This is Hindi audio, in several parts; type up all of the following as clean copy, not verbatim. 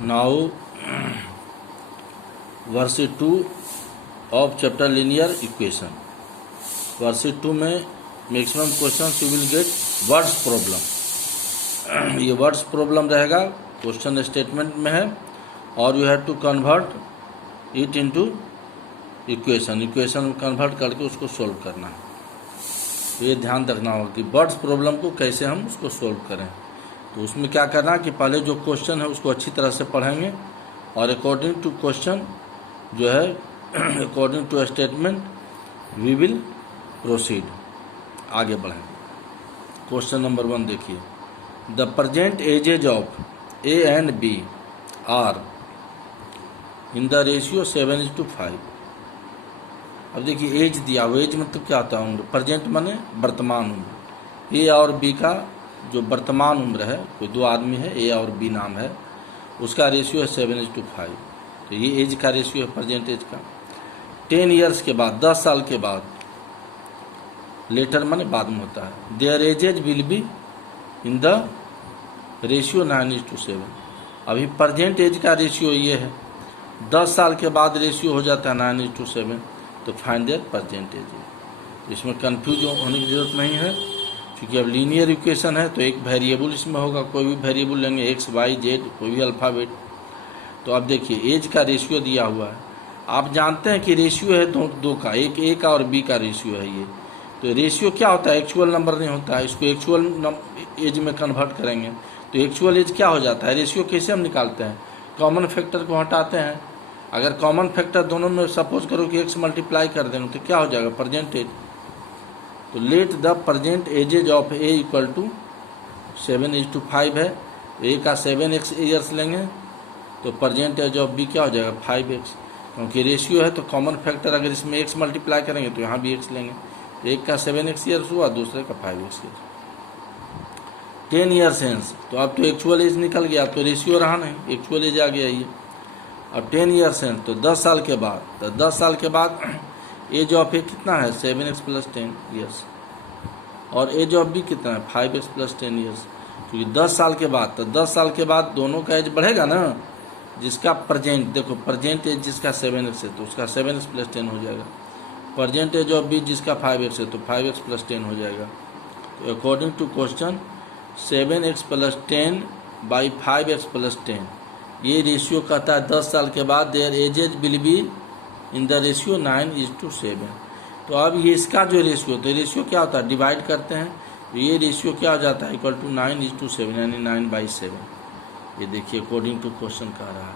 Now worksheet 2 of chapter linear equation. Worksheet 2 में maximum question you will get words problem. ये वर्ड्स प्रॉब्लम रहेगा, क्वेश्चन स्टेटमेंट में है और you have to convert it into equation. Equation में कन्वर्ट करके उसको सोल्व करना है। तो ये ध्यान रखना होगा कि वर्ड्स प्रॉब्लम को कैसे हम उसको सोल्व करें। तो उसमें क्या करना है कि पहले जो क्वेश्चन है उसको अच्छी तरह से पढ़ेंगे और अकॉर्डिंग टू क्वेश्चन जो है according to statement we will proceed, आगे बढ़ेंगे। क्वेश्चन नंबर 1 देखिए, the present ages of A and B are in the ratio 7:5। अब देखिए एज दिया हुआ, एज मतलब क्या होता है? उम्र। प्रेजेंट माने वर्तमान उम्र। ए और बी का जो वर्तमान उम्र है, कोई दो आदमी है, ए और बी नाम है, उसका रेशियो है 7:5। तो ये एज का रेशियो है प्रेजेंट एज का। 10 ईयर्स के बाद, 10 साल के बाद, लेटर माने बाद में होता है, there edges will be in the ratio 9:7। अभी प्रेजेंट एज का रेशियो ये है, 10 साल के बाद रेशियो हो जाता है 9:7। तो फाइंड देयर प्रेजेंट एज। इसमें कंफ्यूज होने की जरूरत नहीं है, क्योंकि अब लीनियर इक्वेशन है तो एक वेरिएबल इसमें होगा, कोई भी वेरिएबल लेंगे, एक्स वाई जेड, कोई भी अल्फ़ाबेट। तो अब देखिए एज का रेशियो दिया हुआ है। आप जानते हैं कि रेशियो है दो का, एक ए का और बी का रेशियो है ये। तो रेशियो क्या होता है? एक्चुअल नंबर नहीं होता है, इसको एक्चुअल एज में कन्वर्ट करेंगे तो एक्चुअल एज क्या हो जाता है? रेशियो कैसे हम निकालते हैं? कॉमन फैक्टर को हटाते हैं। अगर कॉमन फैक्टर दोनों में सपोज करो कि एक्स मल्टीप्लाई कर देंगे तो क्या हो जाएगा? Present age. तो let the present ages of A equal to 7:5 है। ए का 7x ईयर्स लेंगे तो प्रेजेंट एज ऑफ बी क्या हो जाएगा? 5x। क्योंकि रेशियो है तो कॉमन फैक्टर अगर इसमें x मल्टीप्लाई करेंगे तो यहाँ भी x लेंगे। तो एक का 7x ईयर्स हुआ, दूसरे का 5x ईयर्स। 10 ईयर्स हेंस, तो अब तो एक्चुअल एज निकल गया, अब तो रेशियो रहा नहीं, एक्चुअल एज आ गया ये। अब 10 ईयर्स हेंस तो 10 साल के बाद, तो 10 साल के बाद एज ऑफ ए कितना है? 7x + 10 years. और एज ऑफ बी कितना है? 5x + 10 years. क्योंकि 10 साल के बाद, तो 10 साल के बाद दोनों का एज बढ़ेगा ना। जिसका प्रेजेंट, देखो प्रेजेंट एज जिसका 7x है तो उसका 7x + 10 हो जाएगा। प्रेजेंट एज ऑफ बी जिसका 5x है तो 5x + 10 हो जाएगा। तो according to question 7x + 10 / 5x + 10, ये रेशियो कहता है 10 साल के बाद there edges will be in the ratio 9:7। तो अब ये इसका जो रेशियो, तो रेशियो क्या होता है? डिवाइड करते हैं तो ये रेशियो क्या हो जाता है? इक्वल टू 9:7, यानी 9/7। ये देखिए अकॉर्डिंग टू क्वेश्चन कह रहा है।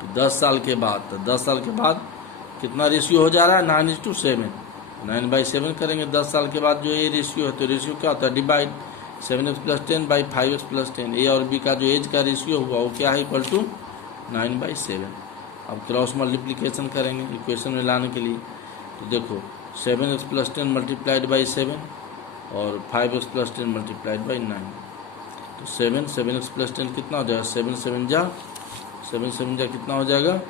तो 10 साल के बाद, तो 10 साल के बाद कितना रेशियो हो जा रहा है? 9:7। 9/7 करेंगे 10 साल के बाद जो ये रेशियो है, तो रेशियो क्या होता है? Divide 7x + 10 / 5x + 10। ए और बी का जो एज का रेशियो हुआ वो क्या है? Equal to 9/7। अब क्रॉस मल्टीप्लिकेशन करेंगे इक्वेशन में लाने के लिए। तो देखो 7x + 10 × 7 और 5x + 10 × 9। तो 7x + 10 कितना हो जाएगा? 7 7 जा कितना हो जाएगा?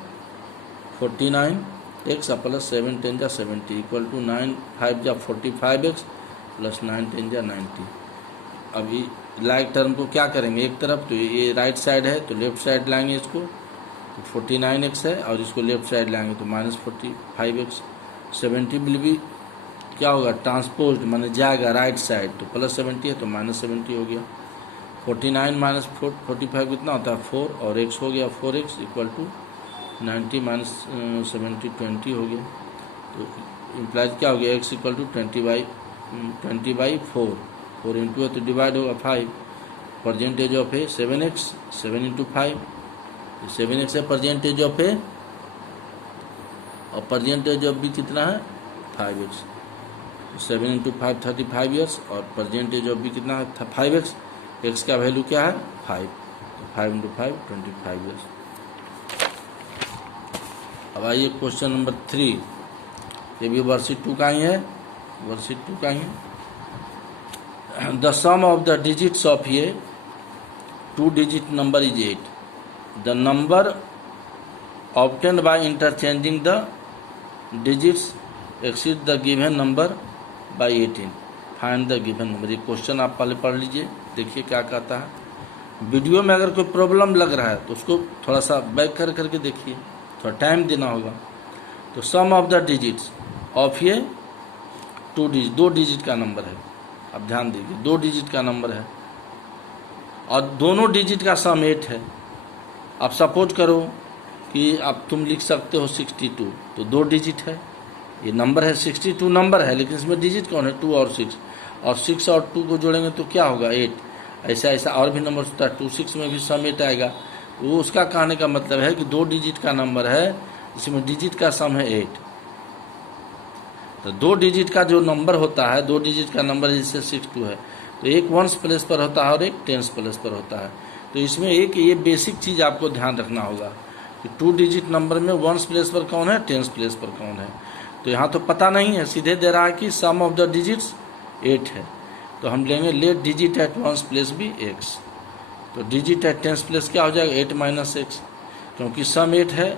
49x + 7 10 × 70 इक्वल टू 9 5 जा 45x + 9 10 जा 90। अभी लाइक टर्म को क्या करेंगे? एक तरफ तो ये राइट साइड है तो लेफ्ट साइड लाएंगे इसको, तो 49x है, और इसको लेफ्ट साइड लाएंगे तो -45x। 70 विल भी क्या होगा? ट्रांसपोज्ड माने जाएगा राइट साइड, तो +70 है तो -70 हो गया। 49 - 45 कितना होता है? 4, और x हो गया 4x इक्वल टू 90 - 70 20 हो गया। तो इम्प्लाइज क्या हो गया? x equal to 20/4। 4 इंटू है तो डिवाइड होगा 5। Percentage of A 7x, 7 × 5, 7x है परसेंटेज ऑफ ए, और परसेंटेज ऑफ बी कितना है? 5x। 7 × 5 35 ईयर्स, और परसेंटेज ऑफ बी कितना है? 5x। x का वैल्यू क्या है? 5। तो 5 × 5 25 ईयर्स। अब आइए क्वेश्चन नंबर 3, ये भी वर्कशीट 2 का ही है, वर्कशीट 2 का ही है। The sum of the digits of a 2 digit number is 8। The number obtained by interchanging the digits exceed the given number by 18। Find the given number. ये क्वेश्चन आप पहले पढ़ लीजिए, देखिए क्या कहता है। वीडियो में अगर कोई प्रॉब्लम लग रहा है तो उसको थोड़ा सा बैक कर करके देखिए, थोड़ा टाइम देना होगा। तो सम ऑफ द डिजिट्स ऑफ ये 2 डिजिट का नंबर है। अब ध्यान दीजिए 2 डिजिट का नंबर है और दोनों डिजिट का सम 8 है। अब सपोज करो कि अब तुम लिख सकते हो 62, तो 2 डिजिट है, ये नंबर है 62 नंबर है, लेकिन इसमें डिजिट कौन है 2 और 6, और 6 और 2 को जोड़ेंगे तो क्या होगा 8। ऐसा ऐसा और भी नंबर होता है, 2 6 में भी सम 8 आएगा। वो उसका कहने का मतलब है कि 2 डिजिट का नंबर है, इसमें डिजिट का सम है 8। तो 2 डिजिट का जो नंबर होता है, 2 डिजिट का नंबर जिससे 62 है, तो एक वंस प्लेस पर होता है और एक टेंस प्लेस पर होता है। तो इसमें एक ये बेसिक चीज़ आपको ध्यान रखना होगा कि 2 डिजिट नंबर में वंस प्लेस पर कौन है, टेंस प्लेस पर कौन है। तो यहाँ तो पता नहीं है, सीधे दे रहा है कि सम ऑफ द डिजिट्स 8 है, तो हम लेंगे let digit at once place भी x। तो डिजिट एट टेंस प्लेस क्या हो जाएगा 8 माइनस x, क्योंकि सम 8 है,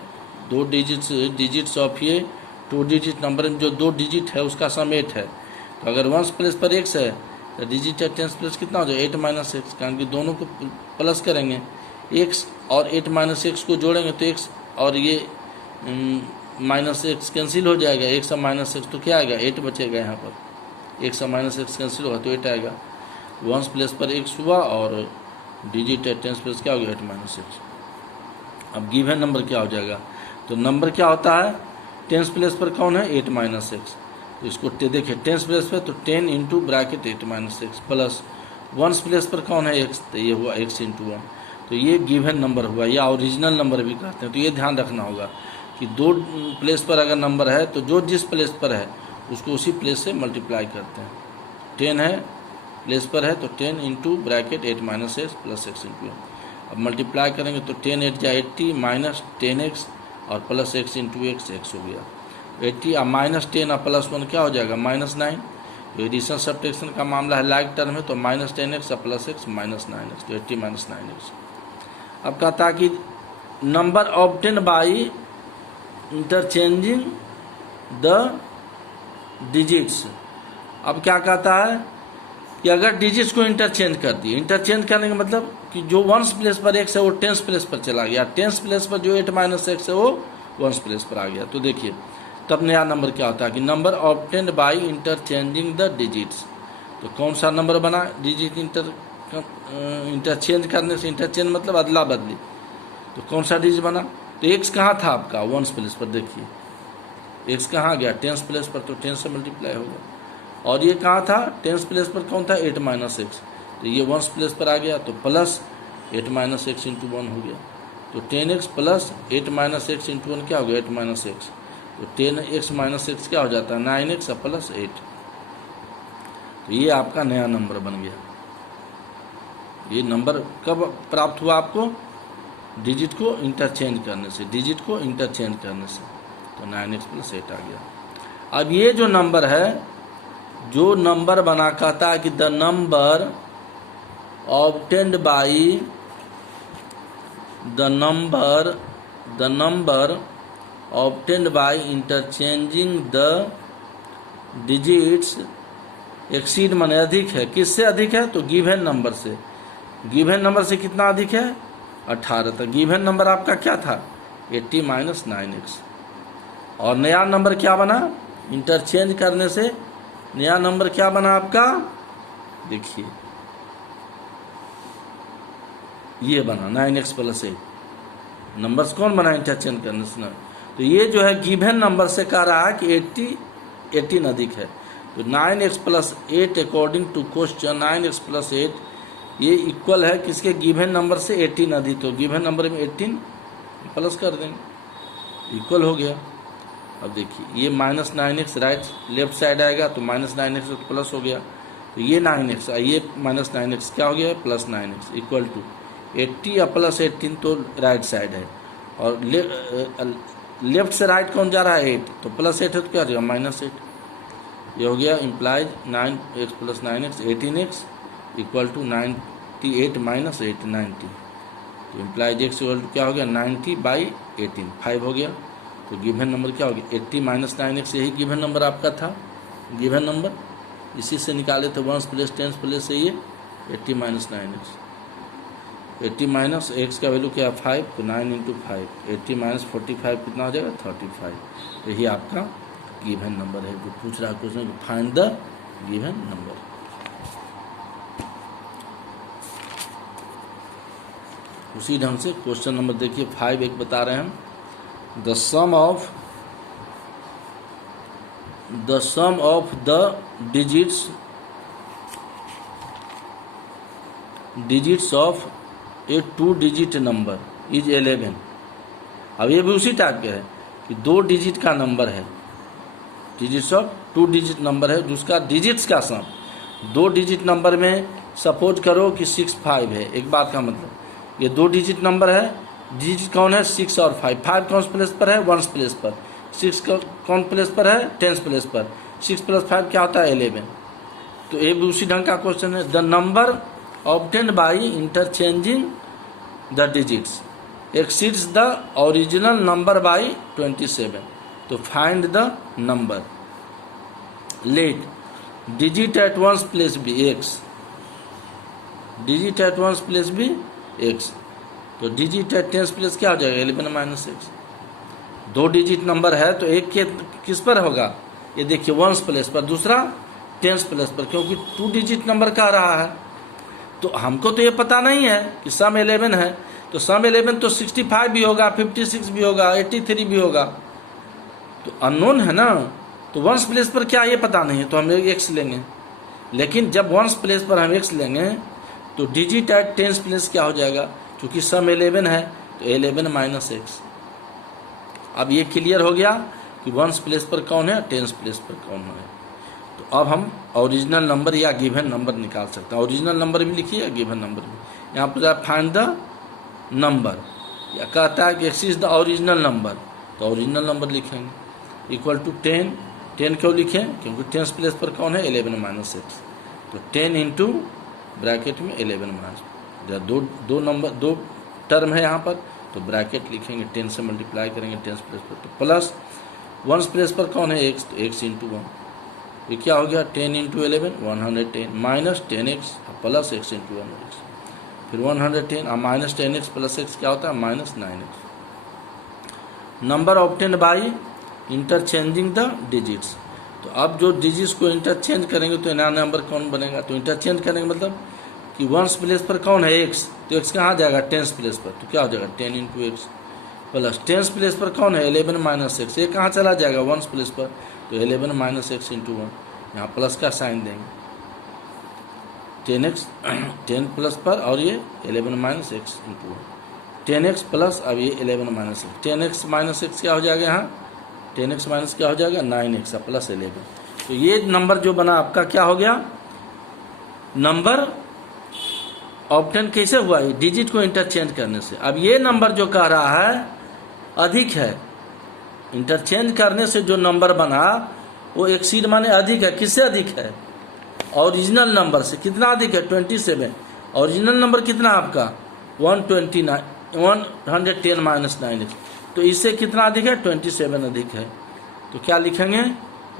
2 डिजिट्स ऑफ ये 2 डिजिट नंबर में जो 2 डिजिट है उसका सम 8 है। तो अगर वंस प्लेस पर x है तो डिजिट एट टेंस प्लेस कितना हो जाएगा 8 माइनस x, कारण कि दोनों को प्लस करेंगे, x और 8 माइनस x को जोड़ेंगे तो x और ये माइनस x कैंसिल हो जाएगा, x और माइनस x तो क्या आएगा 8 बचेगा। यहाँ पर x और माइनस x कैंसिल होगा तो 8 आएगा। वंस प्लेस पर x हुआ और डिजिट एट टेंस प्लेस क्या हो गया 8 माइनस x। अब गिवन नंबर क्या हो जाएगा, तो नंबर क्या होता है टेंस प्लेस पर कौन है 8 माइनस x, तो इसको देखिए टेंस प्लेस पर तो 10 into bracket 8 minus x plus ones place पर कौन है x, तो ये हुआ x इंटू 1। तो ये गिवन नंबर हुआ, या ओरिजिनल नंबर भी कहते हैं। तो ये ध्यान रखना होगा कि 2 प्लेस पर अगर नंबर है तो जो जिस प्लेस पर है उसको उसी प्लेस से मल्टीप्लाई करते हैं। 10 है प्लेस पर है तो 10 into bracket 8 minus x plus x into 1। अब मल्टीप्लाई करेंगे तो 10 8 जा 80 माइनस 10x और प्लस x इंटू x हो गया 80, और माइनस 10 और प्लस 1 क्या हो जाएगा माइनस 9। तो एडिशन सब्ट्रैक्शन का मामला है लाइक टर्म है, तो माइनस 10x और प्लस x माइनस 9x, तो 80 माइनस 9x। अब कहता है कि number obtain by interchanging the digits. अब क्या कहता है कि अगर डिजिट्स को इंटरचेंज कर दिए, इंटरचेंज करने का मतलब कि जो वंस प्लेस पर x है वो टेंस प्लेस पर चला गया, टेंस प्लेस पर जो 8 माइनस x है वो वंस प्लेस पर आ गया। तो देखिए तब नया नंबर क्या होता है कि number obtained by interchanging the digits. तो कौन सा नंबर बना डिजिट इंटरचेंज करने से, इंटरचेंज मतलब अदला बदली, तो कौन सा डिजिट बना, तो x कहाँ था आपका वंस प्लेस पर, देखिए x कहाँ गया टेंस प्लेस पर, तो 10 से मल्टीप्लाई होगा। और ये कहाँ था टेंस प्लेस पर कौन था 8 माइनस x, तो ये वंस प्लेस पर आ गया तो प्लस 8 माइनस x इंटू 1 हो गया। तो 10x plus 8 minus x into 1 क्या हो गया 8 माइनस x, तो 10x माइनस x क्या हो जाता है 9x प्लस 8। तो ये आपका नया नंबर बन गया। ये नंबर कब प्राप्त हुआ आपको, डिजिट को इंटरचेंज करने से, डिजिट को इंटरचेंज करने से, तो 9x प्लस 8 आ गया। अब ये जो नंबर है, जो नंबर बना कहता है कि the number obtained by the number obtained by interchanging the digits exceed माने अधिक है, किससे अधिक है, तो गिवन नंबर से। गिवन नंबर से कितना अधिक है 18। तो गिवन नंबर आपका क्या था 80 माइनस 9x, और नया नंबर क्या बना इंटरचेंज करने से, नया नंबर क्या बना आपका, देखिए ये बना 9x प्लस 8। नंबर्स कौन बना इंटरचेंज करने से ना, तो ये जो है गिवन नंबर से कह रहा है कि 18 अधिक है। तो 9x plus 8 according to question 9x plus 8 ये इक्वल है किसके, गिवन नंबर से 18 अधिक। तो गिवन नंबर में 18 प्लस कर देंगे, इक्वल हो गया। अब देखिए ये minus 9x right left side आएगा तो माइनस 9x तो प्लस हो गया, तो ये 9x ये माइनस 9x क्या हो गया प्लस 9x इक्वल टू 80 या प्लस 18 तो राइट साइड है, और लेफ्ट से राइट कौन जा रहा है 8, तो प्लस 8 है तो क्या जाएगा माइनस 8। ये हो गया implies 9x plus 9x 18x equal to 98 minus 8 90। तो इम्प्लाइज x इक्वल टू क्या हो गया 90 बाई 18 5 हो गया। तो गिवन नंबर क्या हो गया 80 माइनस 9x, यही गिवन नंबर आपका था। गिवन नंबर इसी से निकाले थे वंस प्लेस टेंस प्लेस से, ये 80 माइनस 9x। 80 माइनस एक्स का वैल्यू क्या है 5, तो 9 इंटू 5, 80 माइनस 45 कितना हो जाएगा 35। यही आपका गिवन नंबर है। जो पूछ रहा है question, find the given number. उसी ढंग से क्वेश्चन नंबर देखिए 5 एक बता रहे हैं हम, the sum of the digits of a 2 digit number is 11। अब ये भी उसी टाइप के है कि 2 डिजिट का नंबर है, डिजिट्स ऑफ 2 डिजिट नंबर है जिसका डिजिट्स का सम 2 डिजिट नंबर में सपोज करो कि 6 5 है। एक बात का मतलब ये 2 डिजिट नंबर है, डिजिट कौन है 6 और 5, 5 कौन प्लेस पर है 1 प्लेस पर, 6 कौन प्लेस पर है 10 प्लेस पर, 6 + 5 क्या होता है 11। तो ये भी उसी ढंग का क्वेश्चन है, the number obtained by interchanging the digits exceeds the original number by 27। तो find the number, let digit at one's place be x, digit at one's place be x। तो digit at tens place क्या हो जाएगा 11 माइनस x। 2 डिजिट नंबर है तो एक के किस पर होगा, ये देखिए 1 प्लेस पर, दूसरा 10 प्लेस पर, क्योंकि 2 डिजिट नंबर का रहा है। तो हमको तो ये पता नहीं है कि सम 11 है, तो सम 11 तो 65 भी होगा, 56 भी होगा, 83 भी होगा, तो अननोन है ना। तो 1 प्लेस पर क्या ये पता नहीं है, तो हम एक्स लेंगे। लेकिन जब 1 प्लेस पर हम एक्स लेंगे तो डिजिट एट 10 प्लेस क्या हो जाएगा, क्योंकि सम 11 है तो 11 माइनस एक्स। अब ये क्लियर हो गया कि 1 प्लेस पर कौन है 10 प्लेस पर कौन है। तो अब हम ओरिजिनल नंबर या गिवन नंबर निकाल सकते हैं। ओरिजिनल नंबर भी लिखिए या गिवन नंबर भी। यहाँ पर फाइंड द नंबर, या कहता है कि x is the original number, तो ओरिजिनल नंबर लिखेंगे इक्वल टू 10। 10 क्यों लिखें, क्योंकि 10 प्लेस पर कौन है 11 माइनस एक्स। तो 10 इंटू ब्रैकेट में 11 माइनस, दो टर्म है यहाँ पर, तो ब्रैकेट लिखेंगे 10 से मल्टीप्लाई करेंगे 10 प्लेस पर, तो प्लस 1 प्लेस पर कौन है एक्स, तो एक्स इंटू 1। ये क्या हो गया 10 into 11 110 minus 10x plus x into 1x, फिर 110 माइनस 10x प्लस x क्या होता है minus 9x। Number obtain by interchanging the digits. तो अब जो डिजिट्स को इंटरचेंज करेंगे तो नया नंबर कौन बनेगा, तो इंटरचेंज करेंगे मतलब कि 1 प्लेस पर कौन है x, तो x कहाँ जाएगा 10 प्लेस पर, तो क्या हो जाएगा 10 इंटू एक्स प्लस 10 प्लेस पर कौन है 11 माइनस एक्स, ये कहाँ चला जाएगा 1 प्लेस पर, तो 11 माइनस एक्स इंटू 1। यहाँ प्लस का साइन देंगे 10x 10 प्लस पर, और ये 11 minus x into 1, 10x plus, अब ये 11 minus x, 10x minus x क्या हो जाएगा यहाँ 10x माइनस क्या हो जाएगा 9x प्लस 11। तो ये नंबर जो बना आपका क्या हो गया, नंबर ऑब्टेन कैसे हुआ, ये डिजिट को इंटरचेंज करने से। अब ये नंबर जो कह रहा है अधिक है, इंटरचेंज करने से जो नंबर बना वो एक्सीड माने अधिक है, किससे अधिक है ओरिजिनल नंबर से। कितना अधिक है 27। ओरिजिनल नंबर कितना आपका 110 माइनस 9x, तो इससे कितना अधिक है 27 अधिक है। तो क्या लिखेंगे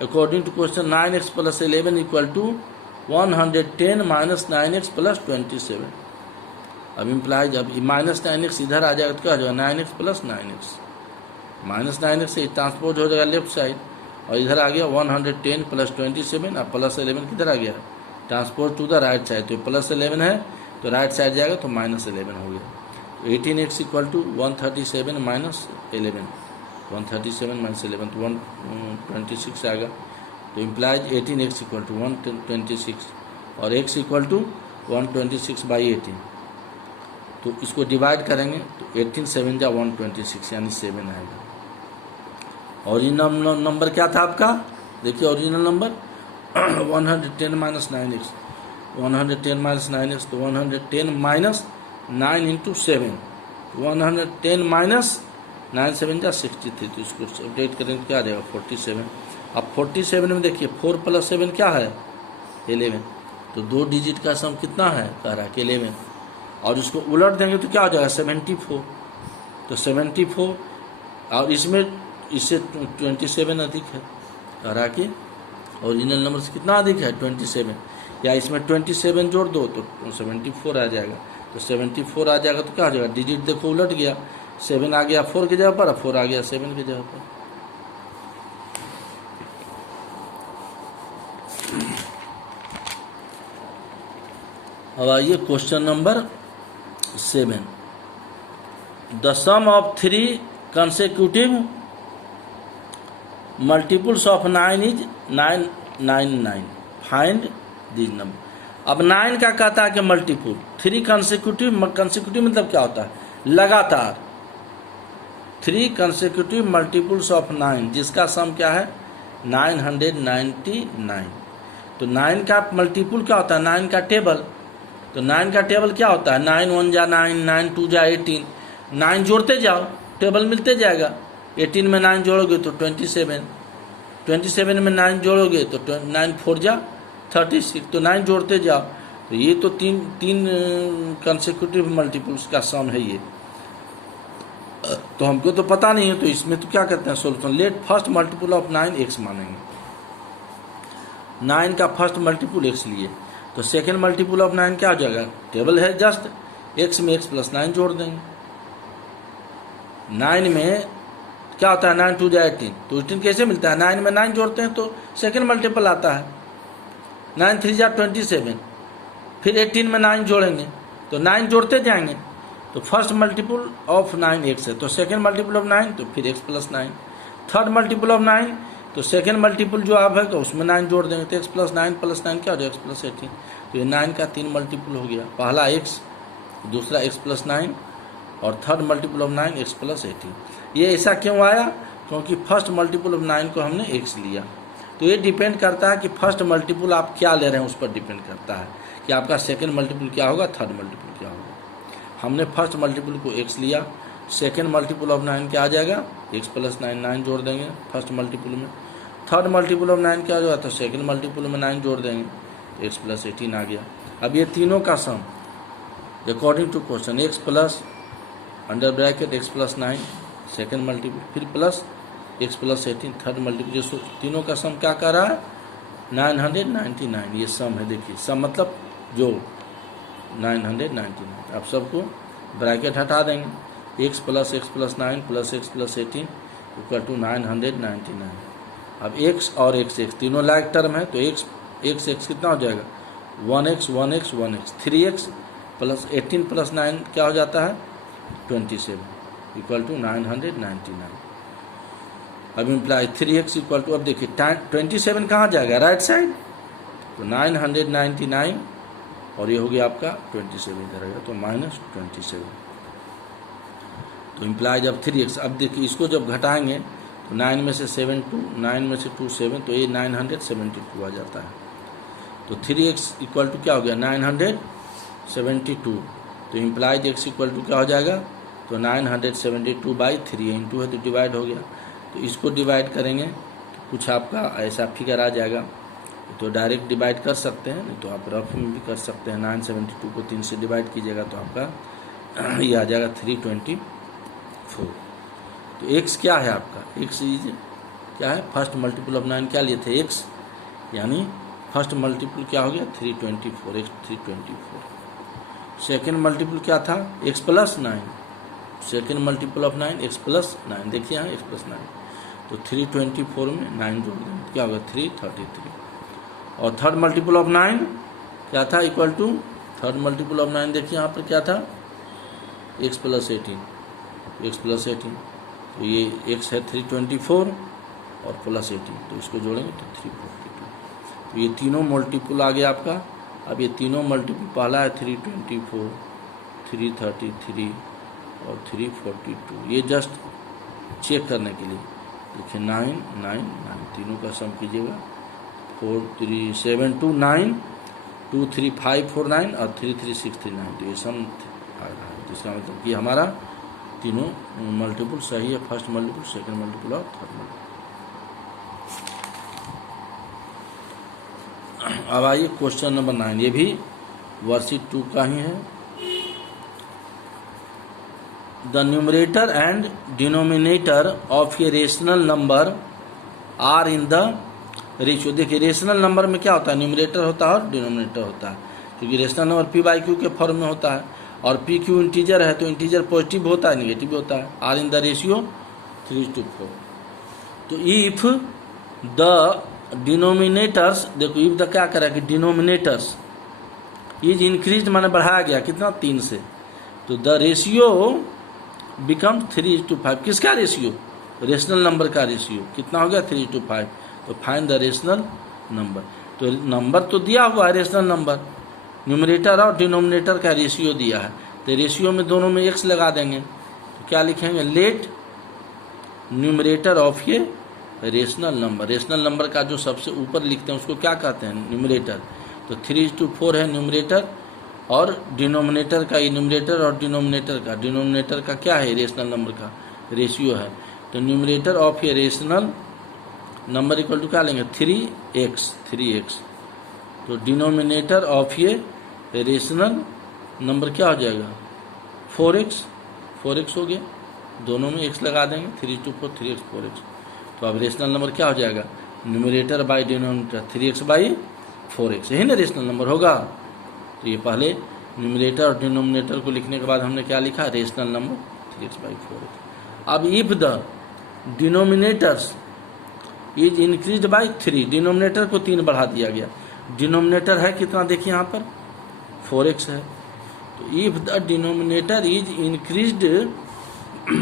according to question 9x plus 11 equal to 110 minus 9x plus 27। अब इम्प्लाइज, अब माइनस 9x इधर आ जाएगा तो क्या हो जाएगा 9x plus 9x, minus 9x से ट्रांसपोज हो जाएगा लेफ्ट साइड, और इधर आ गया 110 प्लस 27, अब प्लस 11 किधर आ गया transpose to the right side, तो प्लस 11 है तो राइट साइड जाएगा तो माइनस 11 हो गया। तो 18x equal to 137 minus 11, 137 minus 11 तो 126 आएगा। तो इम्प्लाइज 18x इक्वल टू 126 और x इक्वल टू 126 बाई 18, तो इसको डिवाइड करेंगे तो 18 7 जा 126 यानी 7 आएगा। ओरिजिनल नंबर क्या था आपका, देखिए original number 110 minus 9x, 110 minus 9x, तो 110 माइनस 9 इंटू 7, 110 माइनस 9 7 जा 63, तो इसको अपडेट करेंगे क्या आ जाएगा 47। अब 47 में देखिए 4 प्लस 7 क्या है 11, तो 2 डिजिट का सम कितना है कह रहा है कि 11, और इसको उलट देंगे तो क्या हो जाएगा 74, तो 74, और इसमें इससे 27 अधिक है कह रहा कि ओरिजिनल नंबर से कितना अधिक है 27, या इसमें 27 जोड़ दो तो 74 आ जाएगा। तो 74 आ जाएगा। तो क्या हो जाएगा, डिजिट देखो उलट गया, 7 आ गया 4 की जगह पर, 4 आ गया 7 की जगह पर। अब आइए question number 7। The sum of 3 consecutive multiples of 9 is 999, find this number. अब 9 का कहता है कि मल्टीपल, 3 कंसेक्यूटिव मतलब क्या होता है, लगातार। 3 कंसेक्यूटिव मल्टीपल्स ऑफ 9 जिसका सम क्या है 999। तो 9 का मल्टीपल क्या होता है, 9 का टेबल। तो 9 का टेबल क्या होता है, 9 1 जा 9, 9 2 जा 18, 9 जोड़ते जाओ टेबल मिलते जाएगा। 18 में 9 जोड़ोगे तो 27, 27 में 9 जोड़ोगे तो 9 4 जा 36, तो 9 जोड़ते जाओ। तो ये तो तीन कंसेक्यूटिव मल्टीपल्स का सम है ये। तो हमको तो पता नहीं है, तो इसमें तो क्या करते हैं solution, let first multiple of 9 x मानेंगे। 9 का फर्स्ट मल्टीपल एक्स लिए, तो सेकेंड मल्टीपल ऑफ 9 क्या हो जाएगा, टेबल है जस्ट, एक्स में x + 9 जोड़ देंगे। 9 में क्या होता है, 9 2 जा 18, तो 18 कैसे मिलता है, 9 में 9 जोड़ते हैं तो सेकेंड मल्टीपल आता है। 9 3 जा 27, फिर 18 में 9 जोड़ेंगे तो 9 जोड़ते जाएंगे, तो फर्स्ट मल्टीपल ऑफ 9 x है, तो सेकेंड मल्टीपल ऑफ 9 तो फिर x + 9। थर्ड मल्टीपल ऑफ 9 तो सेकेंड मल्टीपल जो आप है तो उसमें 9 जोड़ देंगे, तो x + 9 + 9 क्या हो जाएगा, x + 18। तो ये 9 का 3 मल्टीपल हो गया, पहला x, दूसरा x + 9 और थर्ड मल्टीपल ऑफ 9 x + 18। ये ऐसा क्यों आया, क्योंकि फर्स्ट मल्टीपल ऑफ 9 को हमने x लिया। तो ये डिपेंड करता है कि फर्स्ट मल्टीपल आप क्या ले रहे हैं, उस पर डिपेंड करता है कि आपका सेकेंड मल्टीपल क्या होगा, थर्ड मल्टीपल क्या होगा। हमने फर्स्ट मल्टीपल को x लिया, सेकेंड मल्टीपल ऑफ 9 क्या आ जाएगा, x + 9, 9 जोड़ देंगे फर्स्ट मल्टीपल में। थर्ड मल्टीपल ऑफ 9 क्या हो जाएगा, तो सेकेंड मल्टीपल में 9 जोड़ देंगे, तो x + 18 आ गया। अब ये तीनों का sum according to question, x + under bracket x + 9 second multiple, फिर प्लस x + 18 थर्ड मल्टीपल, जो तीनों का सम क्या कर रहा है 999। ये सम है, देखिए सम मतलब जो 999। आप सबको ब्रैकेट हटा देंगे, x + x + 9 + x + 18 = 999। अब x और x तीनों लाइक टर्म है, तो x कितना हो जाएगा 1x 1x 1x, 3x + 18 + 9 क्या हो जाता है 27 = 999। अब इम्प्लाई 3x = अब देखिए 27 कहाँ जाएगा, राइट साइड, तो 999 और ये हो गया आपका 27 इधर आएगा, तो -27। तो इम्प्लाई जब 3x, अब देखिए इसको जब घटाएंगे तो 9 में से 7 2, 9 में से 2 7, तो ये 972 आ जाता है। तो 3x = क्या हो गया 972, तो इम्प्लाइज x = क्या हो जाएगा, तो 972/3 इंटू है तो डिवाइड हो गया। तो इसको डिवाइड करेंगे तो कुछ आपका ऐसा फिगर आ जाएगा, तो डायरेक्ट डिवाइड कर सकते हैं, नहीं तो आप रफ में भी कर सकते हैं। 972 को 3 से डिवाइड कीजिएगा तो आपका ये आ जाएगा 324। तो x क्या है आपका, x इज क्या है, फर्स्ट मल्टीपल ऑफ 9 क्या लिए थे x, यानी फर्स्ट मल्टीपल क्या हो गया 324, x 324। सेकेंड मल्टीपल क्या था x + 9, second multiple of 9 x + 9, देखिए यहाँ x + 9, तो 324 में 9 जोड़ देंगे क्या होगा 333। और थर्ड मल्टीपल ऑफ 9 क्या था, equal to third multiple of 9 देखिए यहाँ पर क्या था x + 18, तो ये x है 324 और +18, तो इसको जोड़ेंगे तो 342। तो ये तीनों मल्टीपल आ गया आपका। अब ये तीनों मल्टीपल, पहला है 324, 333 और 342, ये जस्ट चेक करने के लिए देखिए 999 तीनों का सम कीजिएगा, 4 3 7 2 9 2 3 5 4 9 और 3 3 6 3 9, तो ये सम आ रहा है। तो इसका मतलब कि हमारा तीनों मल्टीपल सही है, फर्स्ट मल्टीपल, सेकंड मल्टीपल और थर्ड मल्टीपल। अब आइए क्वेश्चन नंबर 9, ये भी वर्कशीट 2 का ही है। The numerator and denominator of a rational number are in the ratio. देखिए रेशनल नंबर में क्या होता है, न्यूमरेटर होता है और डिनोमिनेटर होता है, क्योंकि रेशनल नंबर p/q के फॉर्म में होता है। और पी क्यू इंटीजर है तो इंटीजर पॉजिटिव होता है निगेटिव होता है। Are in the ratio 3:4। तो इफ द डिनोमिनेटर्स, देखो इफ द क्या करा कि डिनोमिनेटर्स इज इंक्रीज माने बढ़ाया गया कितना 3 से, तो द रेशियो बिकम 3:5। किसका रेशियो? रेशनल नंबर का रेशियो कितना हो गया 3:5। तो फाइंड द रेशनल नंबर। तो नंबर तो दिया हुआ है रेशनल नंबर, न्यूमरेटर और डिनोमिनेटर का रेशियो दिया है, तो रेशियो में दोनों में x लगा देंगे। तो क्या लिखेंगे? लेट न्यूमरेटर ऑफ ये रेशनल नंबर। रेशनल नंबर का जो सबसे ऊपर लिखते हैं उसको क्या कहते हैं? न्यूमरेटर। तो 3:4 है न्यूमरेटर और डिनोमिनेटर का, न्यूमरेटर और डिनोमिनेटर का क्या है? रेशनल नंबर का रेशियो है। तो न्यूमरेटर ऑफ ये रेशनल नंबर इक्वल टू क्या लेंगे? 3x। तो डिनोमिनेटर ऑफ ये रेशनल नंबर क्या हो जाएगा? 4x हो गया, दोनों में x लगा देंगे 3:4 3x 4x। तो अब रेशनल नंबर क्या हो जाएगा? न्यूमरेटर बाई डिनोमिनेटर 3x/4x, यही ना रेशनल नंबर होगा। तो ये पहले न्यूमरेटर और डिनोमिनेटर को लिखने के बाद हमने क्या लिखा? Rational number 3x/4x। अब if the denominators is increase by 3, denominator को 3 बढ़ा दिया गया, डिनोमिनेटर है कितना देखिए यहाँ पर 4x है। तो if the denominator is increased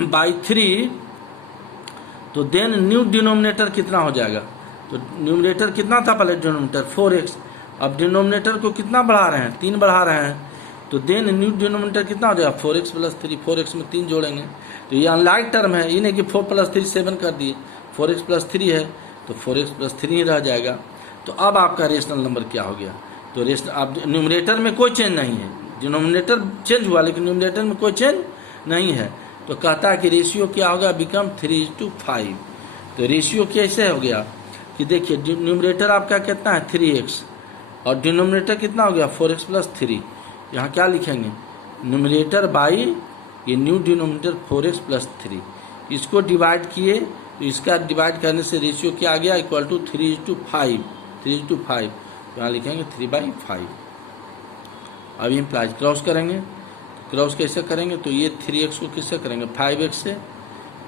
by 3, तो देन न्यू डिनोमिनेटर कितना हो जाएगा? तो न्यूमरेटर कितना था पहले? Denominator 4x। अब डिनोमिनेटर को कितना बढ़ा रहे हैं? 3 बढ़ा रहे हैं, तो देन न्यू डिनोमिनेटर कितना हो जाएगा? 4x + 3। 4x में 3 जोड़ेंगे तो ये अनलाइक टर्म है, ये नहीं कि 4 + 3 7 कर दिए, 4x + 3 है तो 4x + 3 ही रह जाएगा। तो अब आपका रेशनल नंबर क्या हो गया? तो रेशनल, अब न्यूमरेटर में कोई चेंज नहीं है, डिनोमिनेटर चेंज हुआ लेकिन न्यूमरेटर में कोई चेंज नहीं है। तो कहता है कि रेशियो क्या होगा? बिकम 3:5। तो रेशियो कैसे हो गया कि देखिए न्यूमरेटर आपका कितना है 3x और डिनोमिनेटर कितना हो गया 4x + 3। यहाँ क्या लिखेंगे? न्यूमरेटर बाई ये न्यू डिनोमिनेटर 4x + 3, इसको डिवाइड किए तो इसका डिवाइड करने से रेशियो क्या आ गया? Equal to 3:5। 3:5 यहाँ लिखेंगे 3/5। अब इम्प्लाइज क्रॉस करेंगे, क्रॉस कैसे करेंगे? तो ये 3x को किससे करेंगे? 5x से,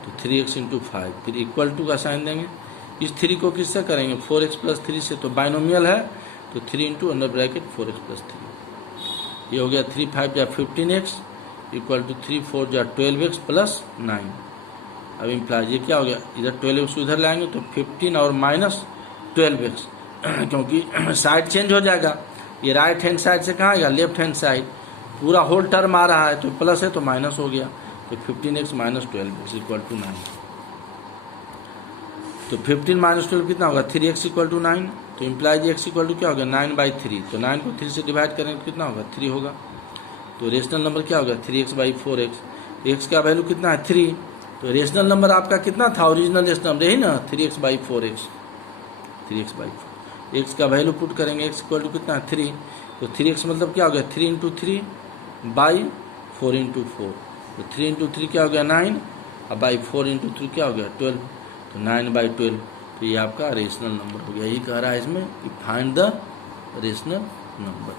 तो 3x × 5, फिर इक्वल टू का साइन देंगे। इस 3 को किससे करेंगे? 4x + 3 से, तो बाइनोमियल है तो 3 × अंडर ब्रैकेट 4x + 3। ये हो गया 3 × 5 = 15x इक्वल टू 3 × 4 = 12x + 9। अब इम्प्लाइज ये क्या हो गया? इधर 12x उधर लाएंगे तो 15 और -12x क्योंकि साइड चेंज हो जाएगा, ये राइट हैंड साइड से कहाँ आएगा? Left hand side. पूरा होल टर्म आ रहा है तो प्लस है तो माइनस हो गया, तो 15x - 12x = 9। तो 15 - 12 कितना होगा? 3x = 9। तो इम्प्लाइज x = क्या होगा? 9/3। तो 9 को 3 से डिवाइड करेंगे तो कितना होगा? 3 होगा। तो रेशनल नंबर क्या होगा? 3x/4x। x का वैल्यू कितना है? 3। तो रेशनल नंबर आपका कितना था? ओरिजिनल रेशनल नंबर यही ना 3x/4x। 3x/4 x का वैल्यू पुट करेंगे, x = कितना है? 3। तो 3x मतलब क्या हो गया? 3 × 3/4 × 4। तो 3 × 3 क्या हो गया? 9 और 4 × 3 क्या हो गया? 12। तो 9/12। तो ये आपका रेशनल नंबर हो गया। यही कह रहा है इसमें कि फाइंड द रेशनल नंबर।